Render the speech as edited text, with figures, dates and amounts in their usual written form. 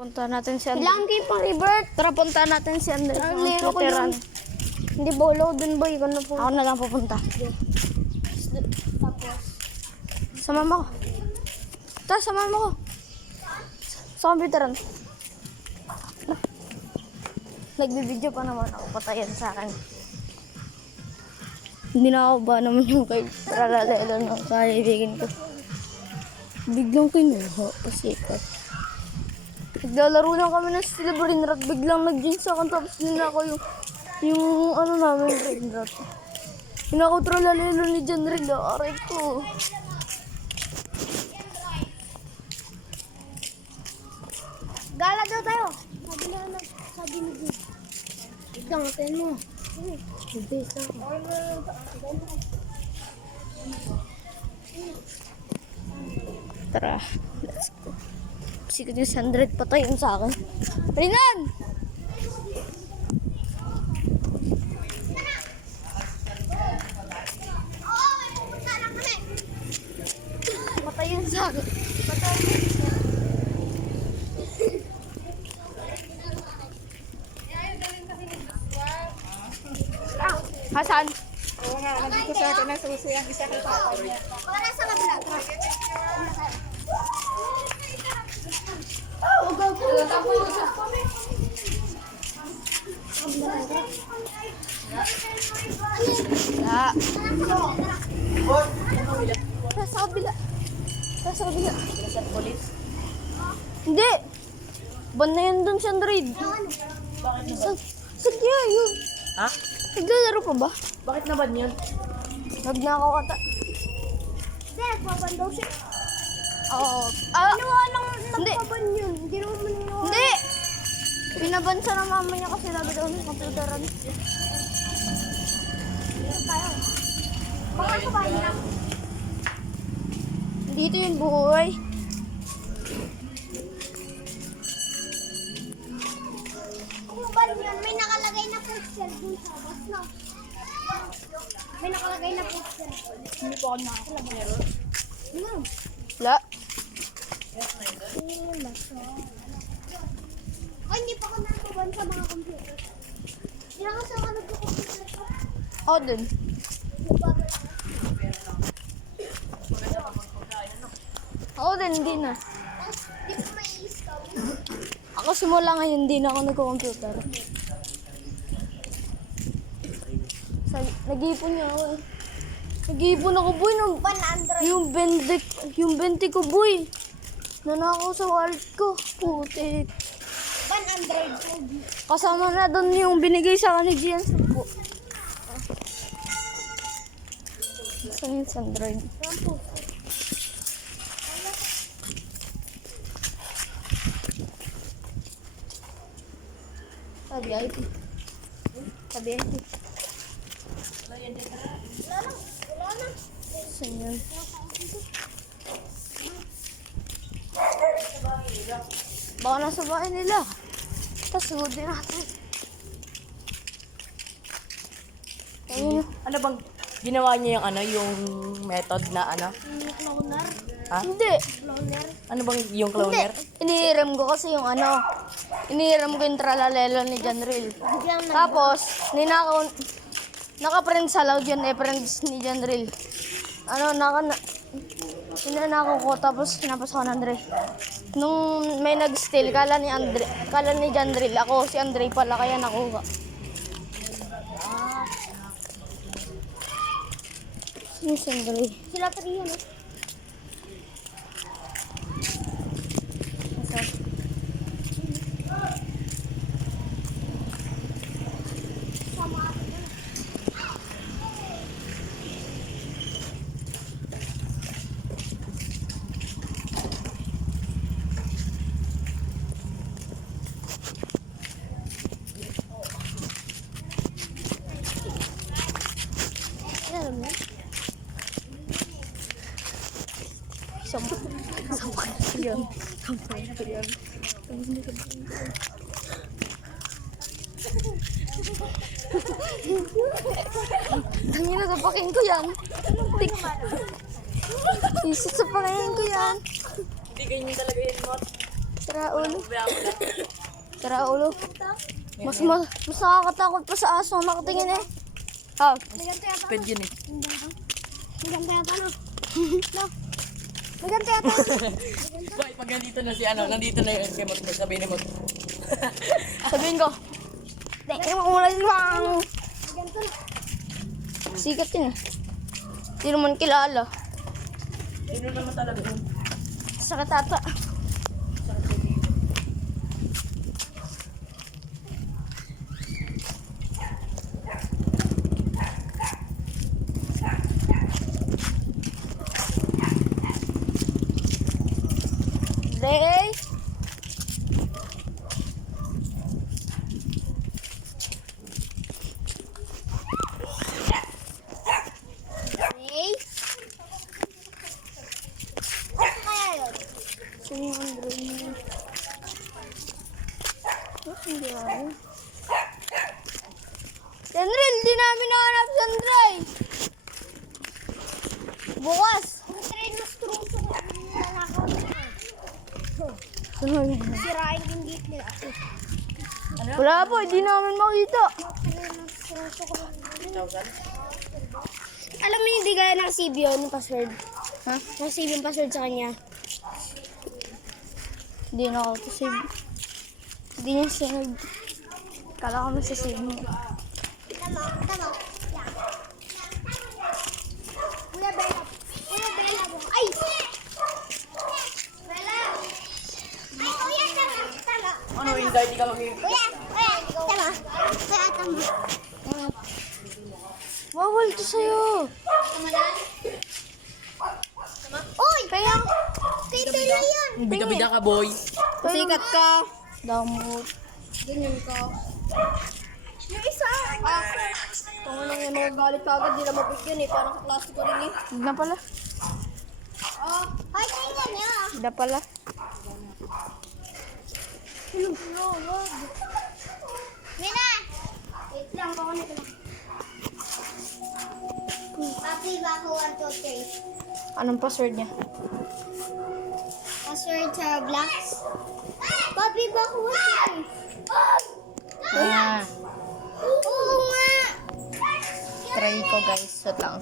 Punta natin si Andre. Kailangan kayo pang revert. Tara, punta natin si Andre. Lero ko yun. Hindi bolo dun boy. Ikaw na po. Ako na lang pupunta. Tapos. Sama mo ko. Tara, sama mo ko. Sa computeran. Nagbibideo pa naman ako. Patayan sa akin. Hindi na ako ba naman yung kay Tralalelo ng kaibigan ko. Biglang kinuha. Pasikat. Naglalaro lang kami ng steel brain rot. Biglang nag-jeans ako. Tapos nila ako yung ano namin brain rot. Hinako Tralalelo ni John Red. Aray ko. Gala daw tayo. Sabi ni Jim. Ikaw, ngatain mo. Hindi, sa Tara, let's go. Sikat yung 100 patayin sa akin. Rinan! Patayin sa akin. Hasan! Oo nga, nandito sa akin na susi ang isa kay papa niya. para sa kabila. Wala. Nasa kabila. Nasa kabila. Sa polis. Hindi! Ban na yan dun si Android. Bakit na ba? Sige, yun. Ha? Naglalaro pa ba? Bakit na ba yun? Nagnakaw ata. Hindi, papandaw siya. Oo. Ah, Ginawa lang Hindi. nagpaban yun. Hindi naman ginawa. hindi! Pinabansa ng mama niya kasi lagi daw ng computeran. Baka sa bahay lang. Dito yung buhay. Kung ba yun, may nakalagay na poster dun sa bus, no? May nakalagay na poster. Hindi po ako nakakalabero. Wala. Ay, hindi pa ako nakakuban sa mga computer. Hindi na kasi ako nagko-computer ko. Ako dun. Ako din, hindi na. Tapos, di ko may i-stop. Ako simula ngayon, hindi na ako nagko-computer. Nag-iipon niya ako eh. Nag-iipon ako, boy. Yung 20 ko, boy. Nanakaw sa wallet ko. Putik. Ban Android phone. Kasama na doon yung binigay sa akin ni Gian. Po. Saan yung Android? Sabi IT. Sabi IT. Wala na. Saan yun? Baka nasa bahay nila. Tapos suhodin natin. Ayun. Ano bang ginawa niya yung ano, yung method na ano? Cloner. Ha? Hindi. Cloner. Ano bang yung Hindi. cloner? Inihiram ko kasi yung ano. Inihiram ko yung tralalelo ni John Real. Bigyan na. Tapos, naka-friend sa loud yun eh, friends ni John Real. Ano, sinanako ko, tapos pinapas ko ng Andre. Nung may nag-steal, kala ni John Real, ako si Andre pala, kaya nakuha. Sino si Andre? Sila 3 yun, eh. Alam mo? Sampay yan. Sampay yan. Tangina, sapakin ko yan. Isit, sapakin ko yan. Hindi ganyan talaga yun, Mot. Sira ulo. Sira ulo. Mas nakakatakot pa sa aso nakatingin eh. Ha? May ganito yata. Pwede yun eh. May ganito yata, no? No? May ganito yata. Boy, pag nandito na si ano, nandito na yun kay Mot, sabihin ni Mot. Sabihin ko. Tingnan mo muna lang. May ganito na. Sikat yun eh. Hindi naman kilala. Sino naman talaga yun? Sa katata. Ray? Hey? Ano kaya yun? Sino yung Android niya? Hindi ako. Sandrel, di namin nahanap Sandrel. Bukas. Ang train na struso ko. Nanakaw na. Sino yun? Sirain yung gate nila. Wala po, hindi namin makita. Train na struso ko. Chowsan? Alam mo hindi kaya nakasave yun, yung password. Ha? Nakasave yung password sa kanya. Hindi na ako save. Hindi niya save. Kala ko masasave mo. Tama, tama. Yeah. Kuya Bella. Kuya Bella. Ay! Bella! Ay, kuya, tama. Tama. Ano yung dahil di ka mag- Kuya, kuya, tama. Kuya, tama. Bawal to sa'yo. Tama na? Uy! Kaya, Kay Bella yan. Bida-bida ka, boy. pasikat ka. Damot. Ganyan ka. Yung isa. Kung lang yung magagalit ka agad, di na mabigyan eh. Parang kaklase ko rin eh. Hindi na pala. Oh. Ay, tingnan niya. Hindi na pala. Mina! Wait lang, pakunin ko lang. Papi, bako 1, 2, 3. Anong password niya? Password sa blocks. Papi, bako 1, 2, 3. Ah, Oo nga! try ko guys. Wait lang.